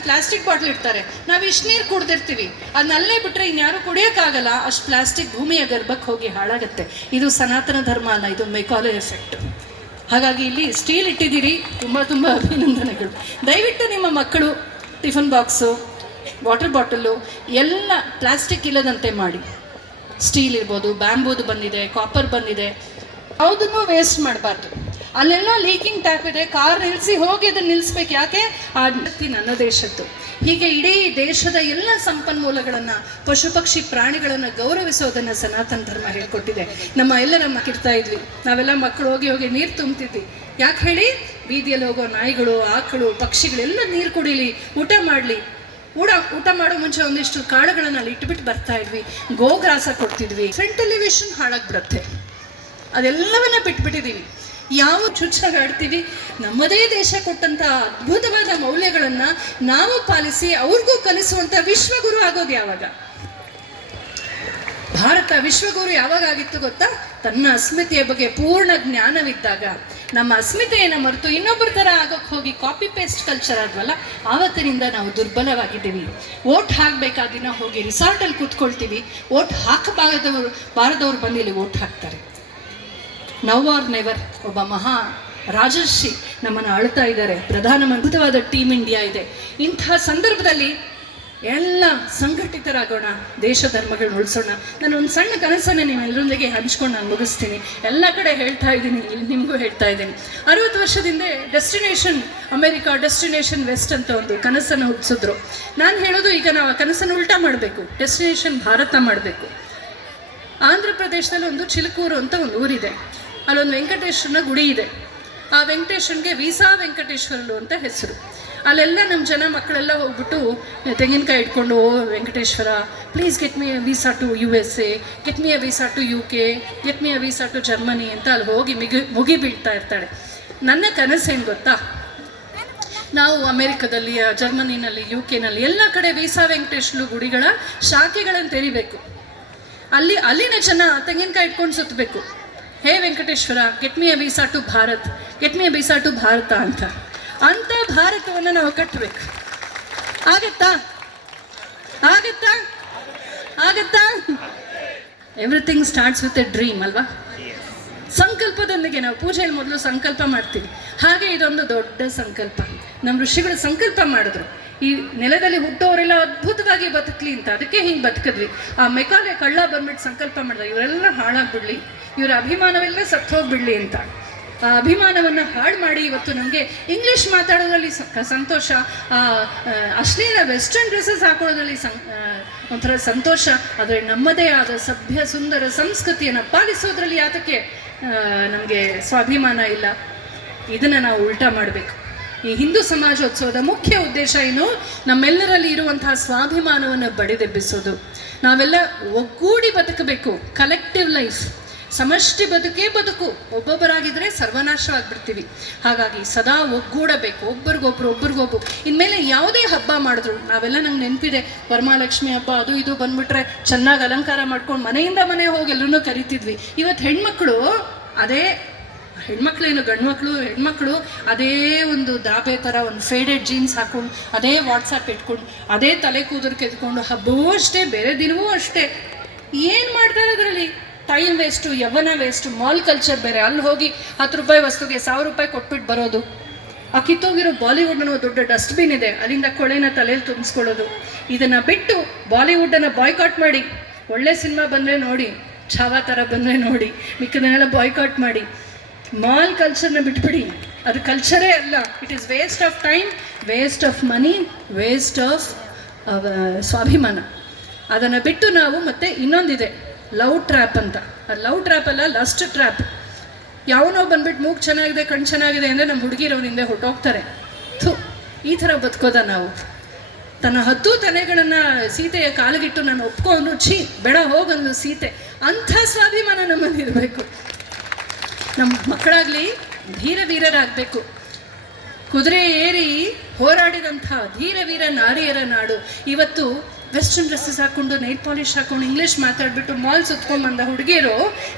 ಒಂದು plastic bottle ಇಡ್ತಾರೆ, ನಾವು ಇಷ್ಟು ನೀರು ಕುಡ್ದಿರ್ತೀವಿ, ಅದನ್ನಲ್ಲೇ ಬಿಟ್ಟರೆ ಇನ್ಯಾರು ಕುಡಿಯೋಕ್ಕಾಗಲ್ಲ, ಅಷ್ಟು ಪ್ಲಾಸ್ಟಿಕ್ ಭೂಮಿಯ ಗರ್ಭಕ್ಕೆ ಹೋಗಿ ಹಾಳಾಗುತ್ತೆ. ಇದು ಸನಾತನ ಧರ್ಮ ಅಲ್ಲ, ಇದು ಮೆಕಾಲೆ ಎಫೆಕ್ಟ್. ಹಾಗಾಗಿ ಇಲ್ಲಿ ಸ್ಟೀಲ್ ಇಟ್ಟಿದ್ದೀರಿ, ತುಂಬ ಅಭಿನಂದನೆಗಳು. ದಯವಿಟ್ಟು ನಿಮ್ಮ ಮಕ್ಕಳು ಟಿಫನ್ ಬಾಕ್ಸು, ವಾಟರ್ ಬಾಟಲು ಎಲ್ಲ ಪ್ಲಾಸ್ಟಿಕ್ ಇಲ್ಲದಂತೆ ಮಾಡಿ. ಸ್ಟೀಲ್ ಇರ್ಬೋದು, ಬ್ಯಾಂಬೂದು ಬಂದಿದೆ, ಕಾಪರ್ ಬಂದಿದೆ, ಯಾವುದನ್ನು ವೇಸ್ಟ್ ಮಾಡಬಾರ್ದು. ಅಲ್ಲೆಲ್ಲ ಲೀಕಿಂಗ್ ಟ್ಯಾಪ್ ಇದೆ, ಕಾರ್ ನಿಲ್ಲಿಸಿ ಹೋಗಿ ಅದನ್ನು ನಿಲ್ಲಿಸ್ಬೇಕು. ಯಾಕೆ? ಆ ಶಕ್ತಿ ನನ್ನ ದೇಶದ್ದು. ಹೀಗೆ ಇಡೀ ದೇಶದ ಎಲ್ಲ ಸಂಪನ್ಮೂಲಗಳನ್ನು, ಪಶು ಪಕ್ಷಿ ಪ್ರಾಣಿಗಳನ್ನು ಗೌರವಿಸೋದನ್ನು ಸನಾತನ ಧರ್ಮ ಹೇಳ್ಕೊಟ್ಟಿದೆ. ನಮ್ಮ ಎಲ್ಲರ ಮಕ್ಕಿರ್ತಾ ಇದ್ವಿ, ನಾವೆಲ್ಲ ಮಕ್ಕಳು ಹೋಗಿ ನೀರು ತುಂಬ್ತಿದ್ವಿ. ಯಾಕೆ ಹೇಳಿ? ಬೀದಿಯಲ್ಲಿ ಹೋಗೋ ನಾಯಿಗಳು, ಆಕಳು, ಪಕ್ಷಿಗಳೆಲ್ಲ ನೀರು ಕುಡೀಲಿ, ಊಟ ಮಾಡಲಿ. ಊಟ ಮಾಡೋ ಮುಂಚೆ ಒಂದಿಷ್ಟು ಕಾಳುಗಳನ್ನು ಅಲ್ಲಿ ಇಟ್ಬಿಟ್ಟು ಬರ್ತಾ ಇದ್ವಿ. ಗೋಗ್ರಾಸ ಕೊಡ್ತಿದ್ವಿ. ಸೆಂಟ್ರಲ್ ಎಲಿವೇಶನ್ ಹಾಳಾಗ್ಬಿಡುತ್ತೆ. ಅದೆಲ್ಲವನ್ನ ಬಿಟ್ಬಿಟ್ಟಿದ್ದೀವಿ. ಯಾವ ಚುಚ್ಚಾಗಾಡ್ತೀವಿ? ನಮ್ಮದೇ ದೇಶ ಕೊಟ್ಟಂಥ ಅದ್ಭುತವಾದ ಮೌಲ್ಯಗಳನ್ನು ನಾವು ಪಾಲಿಸಿ ಅವ್ರಿಗೂ ಕಲಿಸುವಂಥ ವಿಶ್ವಗುರು ಆಗೋದು ಯಾವಾಗ? ಭಾರತ ವಿಶ್ವಗುರು ಯಾವಾಗ ಆಗಿತ್ತು ಗೊತ್ತಾ? ತನ್ನ ಅಸ್ಮಿತೆಯ ಬಗ್ಗೆ ಪೂರ್ಣ ಜ್ಞಾನವಿದ್ದಾಗ. ನಮ್ಮ ಅಸ್ಮಿತೆಯನ್ನು ಮರೆತು ಇನ್ನೊಬ್ಬರ ಥರ ಆಗೋಕ್ಕೆ ಹೋಗಿ ಕಾಪಿ ಪೇಸ್ಟ್ ಕಲ್ಚರ್ ಆದ್ವಲ್ಲ, ಆವತ್ತಿನಿಂದ ನಾವು ದುರ್ಬಲವಾಗಿದ್ದೀವಿ. ಓಟ್ ಹಾಕಬೇಕಾದ ದಿನ ಹೋಗಿ ರಿಸಾರ್ಟಲ್ಲಿ ಕೂತ್ಕೊಳ್ತೀವಿ, ಓಟ್ ಬಾರದವ್ರು ಬಂದು ಇಲ್ಲಿ ಓಟ್ ಹಾಕ್ತಾರೆ. ನವ್ ಆರ್ ನೆವರ್. ಒಬ್ಬ ಮಹಾ ರಾಜರ್ಷಿ ನಮ್ಮನ್ನು ಆಳ್ತಾ ಇದ್ದಾರೆ, ಪ್ರಧಾನಮಂತ್ರಿವಾದ ಟೀಮ್ ಇಂಡಿಯಾ ಇದೆ. ಇಂಥ ಸಂದರ್ಭದಲ್ಲಿ ಎಲ್ಲ ಸಂಘಟಿತರಾಗೋಣ, ದೇಶ ಧರ್ಮಗಳನ್ನ ಉಳಿಸೋಣ. ನಾನು ಒಂದು ಸಣ್ಣ ಕನಸನ್ನು ನಿಮ್ಮೆಲ್ಲರೊಂದಿಗೆ ಹಂಚ್ಕೊಂಡು ನಾನು ಮುಗಿಸ್ತೀನಿ. ಎಲ್ಲ ಕಡೆ ಹೇಳ್ತಾ ಇದ್ದೀನಿ, ನಿಮಗೂ ಹೇಳ್ತಾ ಇದ್ದೀನಿ. 60 ವರ್ಷದಿಂದ ಡೆಸ್ಟಿನೇಷನ್ ಅಮೆರಿಕಾ, ಡೆಸ್ಟಿನೇಷನ್ ವೆಸ್ಟ್ ಅಂತ ಒಂದು ಕನಸನ್ನು ಹುಟ್ಟಿಸಿದ್ರು. ನಾನು ಹೇಳೋದು, ಈಗ ನಾವು ಆ ಕನಸನ್ನು ಉಲ್ಟಾ ಮಾಡಬೇಕು, ಡೆಸ್ಟಿನೇಷನ್ ಭಾರತ ಮಾಡಬೇಕು. ಆಂಧ್ರ ಪ್ರದೇಶದಲ್ಲಿ ಒಂದು ಚಿಲಕೂರು ಅಂತ ಒಂದು ಊರಿದೆ. ಅಲ್ಲೊಂದು ವೆಂಕಟೇಶ್ವರನ ಗುಡಿ ಇದೆ. ಆ ವೆಂಕಟೇಶ್ವರನಿಗೆ ವೀಸಾ ವೆಂಕಟೇಶ್ವರಲು ಅಂತ ಹೆಸರು. ಅಲ್ಲೆಲ್ಲ ನಮ್ಮ ಜನ ಮಕ್ಕಳೆಲ್ಲ ಹೋಗ್ಬಿಟ್ಟು ತೆಂಗಿನಕಾಯಿ ಇಟ್ಕೊಂಡು, ಓ Venkateshwara, please get me a visa to USA, get me a visa to UK, get me a visa to Germany ಅಂತ ಅಲ್ಲಿ ಹೋಗಿ ಮುಗಿ ಬೀಳ್ತಾ ಇರ್ತಾಳೆ. ನನ್ನ ಕನಸೇನು ಗೊತ್ತಾ? ನಾವು ಅಮೆರಿಕದಲ್ಲಿ, ಜರ್ಮನಿನಲ್ಲಿ, UK ಎಲ್ಲ ಕಡೆ ವೀಸಾ ವೆಂಕಟೇಶ್ವರ ಗುಡಿಗಳ ಶಾಖೆಗಳನ್ನು ತೆರಿಬೇಕು. ಅಲ್ಲಿನ ಜನ ತೆಂಗಿನಕಾಯಿ ಇಟ್ಕೊಂಡು ಸುತ್ತಬೇಕು, hey Venkateshwara, get me a visa to Bharat, get me a visa to Bharat ಅಂತ ಭಾರತವನ್ನು ನಾವು ಕಟ್ಟಬೇಕು. ಆಗತ್ತಾ? Everything starts with a dream ಅಲ್ವಾ? ಸಂಕಲ್ಪದೊಂದಿಗೆ ನಾವು ಪೂಜೆಯಲ್ಲಿ ಮೊದಲು ಸಂಕಲ್ಪ ಮಾಡ್ತೀವಿ. ಹಾಗೆ ಇದೊಂದು ದೊಡ್ಡ ಸಂಕಲ್ಪ. ನಮ್ಮ ಋಷಿಗಳು ಸಂಕಲ್ಪ ಮಾಡಿದ್ರು, ಈ ನೆಲದಲ್ಲಿ ಹುಟ್ಟೋರೆಲ್ಲ ಅದ್ಭುತವಾಗಿ ಬದುಕಲಿ ಅಂತ. ಅದಕ್ಕೆ ಹಿಂಗೆ ಬದುಕಿದ್ವಿ. ಆ ಮೆಕಾಲೆ ಕಳ್ಳ ಬಂದ್ಬಿಟ್ಟು ಸಂಕಲ್ಪ ಮಾಡಿದ, ಇವರೆಲ್ಲ ಹಾಳಾಗ್ಬಿಡ್ಲಿ, ಇವರ ಅಭಿಮಾನವೆಲ್ಲ ಸತ್ತೋಗ್ಬಿಡ್ಲಿ ಅಂತ. ಆ ಅಭಿಮಾನವನ್ನು ಹಾಳು ಮಾಡಿ ಇವತ್ತು ನಮಗೆ ಇಂಗ್ಲೀಷ್ ಮಾತಾಡೋದ್ರಲ್ಲಿ ಸಂತೋಷ, ಅಶ್ಲೀಲ ವೆಸ್ಟರ್ನ್ ಡ್ರೆಸ್ಸಸ್ ಹಾಕೊಳ್ಳೋದ್ರಲ್ಲಿ ಒಂಥರ ಸಂತೋಷ. ಆದರೆ ನಮ್ಮದೇ ಆದ ಸಭ್ಯ ಸುಂದರ ಸಂಸ್ಕೃತಿಯನ್ನು ಪಾಲಿಸೋದ್ರಲ್ಲಿ ಯಾತಕ್ಕೆ ನಮಗೆ ಸ್ವಾಭಿಮಾನ ಇಲ್ಲ? ಇದನ್ನು ನಾವು ಉಲ್ಟಾ ಮಾಡಬೇಕು. ಈ ಹಿಂದೂ ಸಮಾಜೋತ್ಸವದ ಮುಖ್ಯ ಉದ್ದೇಶ ಏನು? ನಮ್ಮೆಲ್ಲರಲ್ಲಿ ಇರುವಂತಹ ಸ್ವಾಭಿಮಾನವನ್ನು ಬಡಿದೆಬ್ಬಿಸೋದು. ನಾವೆಲ್ಲ ಒಗ್ಗೂಡಿ ಬದುಕಬೇಕು. ಕಲೆಕ್ಟಿವ್ ಲೈಫ್, ಸಮಷ್ಟಿ ಬದುಕೇ ಬದುಕು. ಒಬ್ಬೊಬ್ಬರಾಗಿದ್ದರೆ ಸರ್ವನಾಶವಾಗಿಬಿಡ್ತೀವಿ. ಹಾಗಾಗಿ ಸದಾ ಒಗ್ಗೂಡಬೇಕು, ಒಬ್ರಿಗೊಬ್ರು. ಇನ್ಮೇಲೆ ಯಾವುದೇ ಹಬ್ಬ ಮಾಡಿದ್ರು, ನಾವೆಲ್ಲ ನಂಗೆ ನೆನಪಿದೆ, ವರಮಹಾಲಕ್ಷ್ಮಿ ಹಬ್ಬ ಅದು ಇದು ಬಂದ್ಬಿಟ್ರೆ ಚೆನ್ನಾಗಿ ಅಲಂಕಾರ ಮಾಡ್ಕೊಂಡು ಮನೆಯಿಂದ ಮನೆ ಹೋಗಿ ಎಲ್ಲರೂ ಕರಿತಿದ್ವಿ. ಇವತ್ತು ಹೆಣ್ಮಕ್ಳು ಅದೇ ಹೆಣ್ಮಕ್ಳೇನು, ಗಂಡು ಮಕ್ಕಳು ಹೆಣ್ಮಕ್ಳು ಅದೇ ಒಂದು ದಾಬೆ ಥರ ಒಂದು ಫೇಡೆಡ್ ಜೀನ್ಸ್ ಹಾಕ್ಕೊಂಡು, ಅದೇ ವಾಟ್ಸಪ್ ಇಟ್ಕೊಂಡು, ಅದೇ ತಲೆ ಕೂದಲು ಕೆತ್ಕೊಂಡು, ಹಬ್ಬವೂ ಅಷ್ಟೇ, ಬೇರೆ ದಿನವೂ ಅಷ್ಟೇ. ಏನು ಮಾಡ್ತಾರೆ ಅದರಲ್ಲಿ? ಟೈಮ್ ವೇಸ್ಟು, ಯವ್ವನ ವೇಸ್ಟು. ಮಾಲ್ ಕಲ್ಚರ್ ಬೇರೆ. ಅಲ್ಲಿ ಹೋಗಿ 10 ರೂಪಾಯಿ ವಸ್ತುಗೆ 1000 ರೂಪಾಯಿ ಕೊಟ್ಬಿಟ್ಟು ಬರೋದು. ಆ ಕಿತ್ತೋಗಿರೋ ಬಾಲಿವುಡ್ ಅನ್ನೋ ದೊಡ್ಡ ಡಸ್ಟ್ಬಿನ್ ಇದೆ, ಅಲ್ಲಿಂದ ಕೊಳೆನ ತಲೆಯಲ್ಲಿ ತುಂಬಿಸ್ಕೊಳ್ಳೋದು. ಇದನ್ನು ಬಿಟ್ಟು ಬಾಲಿವುಡನ್ನು ಬಾಯ್ಕಾಟ್ ಮಾಡಿ, ಒಳ್ಳೆ ಸಿನಿಮಾ ಬಂದರೆ ನೋಡಿ, ಛಾವಾ ಥರ ಬಂದರೆ ನೋಡಿ, ಮಿಕ್ಕದನ್ನೆಲ್ಲ ಬಾಯ್ಕಾಟ್ ಮಾಡಿ. ಮಾಲ್ ಕಲ್ಚರ್ನ ಬಿಟ್ಬಿಡಿ, ಅದು ಕಲ್ಚರೇ ಅಲ್ಲ. It is waste of time, waste of money, waste of ಸ್ವಾಭಿಮಾನ. ಅದನ್ನು ಬಿಟ್ಟು ನಾವು ಮತ್ತೆ ಇನ್ನೊಂದಿದೆ, ಲವ್ ಟ್ರ್ಯಾಪ್ ಅಂತ. ಅದು ಲವ್ ಟ್ರ್ಯಾಪ್ ಅಲ್ಲ, ಲಸ್ಟ್ ಟ್ರ್ಯಾಪ್. ಯಾವನೋ ಬಂದ್ಬಿಟ್ಟು ಮೂಗು ಚೆನ್ನಾಗಿದೆ, ಕಣ್ಣು ಚೆನ್ನಾಗಿದೆ ಅಂದರೆ ನಮ್ಮ ಹುಡುಗಿರೋನಿಂದ ಹೊಟ್ಟೋಗ್ತಾರೆ. ಈ ಥರ ಬದುಕೋದ ನಾವು? ತನ್ನ 10 ತಲೆಗಳನ್ನು ಸೀತೆಯ ಕಾಲಿಗಿಟ್ಟು ನಾನು ಒಪ್ಕೊಂಡು, ಬೇಡ ಹೋಗಂದು ಸೀತೆ. ಅಂಥ ಸ್ವಾಭಿಮಾನ ನಮ್ಮಲ್ಲಿ ಇರಬೇಕು. ನಮ್ಮ ಮಕ್ಕಳಾಗಲಿ ಧೀರವೀರರಾಗಬೇಕು. ಕುದುರೆ ಏರಿ ಹೋರಾಡಿದಂಥ ಧೀರವೀರ ನಾರಿಯರ ನಾಡು. ಇವತ್ತು ವೆಸ್ಟರ್ನ್ ಡ್ರೆಸ್ಸಸ್ ಹಾಕೊಂಡು ನೈಲ್ ಪಾಲಿಶ್ ಹಾಕೊಂಡು ಇಂಗ್ಲೀಷ್ ಮಾತಾಡ್ಬಿಟ್ಟು ಮಾಲ್ ಸುತ್ಕೊಂಡ್ಬಂದ ಹುಡುಗಿಯರು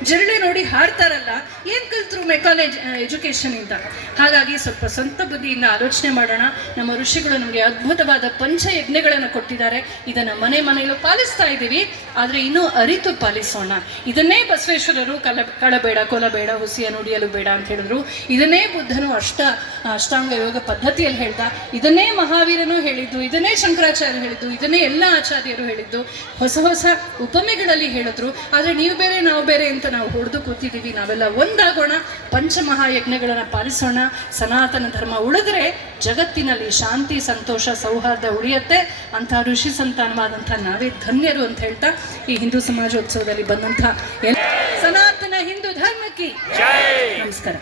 ಜರಳೆ ನೋಡಿ ಹಾಡ್ತಾರಲ್ಲ, ಏನು ಕಲ್ತರು ಕಾಲೇಜ್ ಎಜುಕೇಷನಿಂದ? ಹಾಗಾಗಿ ಸ್ವಲ್ಪ ಸ್ವಂತ ಬುದ್ಧಿಯಿಂದ ಆಲೋಚನೆ ಮಾಡೋಣ. ನಮ್ಮ ಋಷಿಗಳು ನಮಗೆ ಅದ್ಭುತವಾದ ಪಂಚಯಜ್ಞಗಳನ್ನು ಕೊಟ್ಟಿದ್ದಾರೆ. ಇದನ್ನು ಮನೆಯಲ್ಲೂ ಪಾಲಿಸ್ತಾ ಇದ್ದೀವಿ, ಆದರೆ ಇನ್ನೂ ಅರಿತು ಪಾಲಿಸೋಣ. ಇದನ್ನೇ ಬಸವೇಶ್ವರರು ಕಳಬೇಡ, ಕೊಲಬೇಡ, ಹುಸಿಯ ನುಡಿಯಲು ಬೇಡ ಅಂತ ಹೇಳಿದ್ರು. ಇದನ್ನೇ ಬುದ್ಧನು ಅಷ್ಟಾಂಗ ಯೋಗ ಪದ್ಧತಿಯಲ್ಲಿ ಹೇಳ್ದ. ಇದನ್ನೇ ಮಹಾವೀರನು ಹೇಳಿದ್ದು, ಇದನ್ನೇ ಶಂಕರಾಚಾರ್ಯ ಹೇಳಿದ್ದು, ಇದನ್ನೇ ಎಲ್ಲ ಆಚಾರ್ಯರು ಹೇಳಿದ್ದು. ಹೊಸ ಹೊಸ ಉಪಮೆಗಳಲ್ಲಿ ಹೇಳಿದ್ರು. ಆದರೆ ನೀವು ಬೇರೆ ನಾವು ಬೇರೆ ಅಂತ ನಾವು ಹೊಡೆದು ಕೂತಿದ್ದೀವಿ. ನಾವೆಲ್ಲ ಒಂದಾಗೋಣ, ಪಂಚಮಹಾಯಜ್ಞಗಳನ್ನು ಪಾಲಿಸೋಣ. ಸನಾತನ ಧರ್ಮ ಉಳಿದ್ರೆ ಜಗತ್ತಿನಲ್ಲಿ ಶಾಂತಿ, ಸಂತೋಷ, ಸೌಹಾರ್ದ ಉಳಿಯುತ್ತೆ. ಅಂಥ ಋಷಿ ಸಂತಾನವಾದಂಥ ನಾವೇ ಧನ್ಯರು ಅಂತ ಹೇಳ್ತಾ ಈ ಹಿಂದೂ ಸಮಾಜೋತ್ಸವದಲ್ಲಿ ಬಂದಂಥ ಸನಾತನ ಹಿಂದೂ ಧರ್ಮಕ್ಕೆ ನಮಸ್ಕಾರ.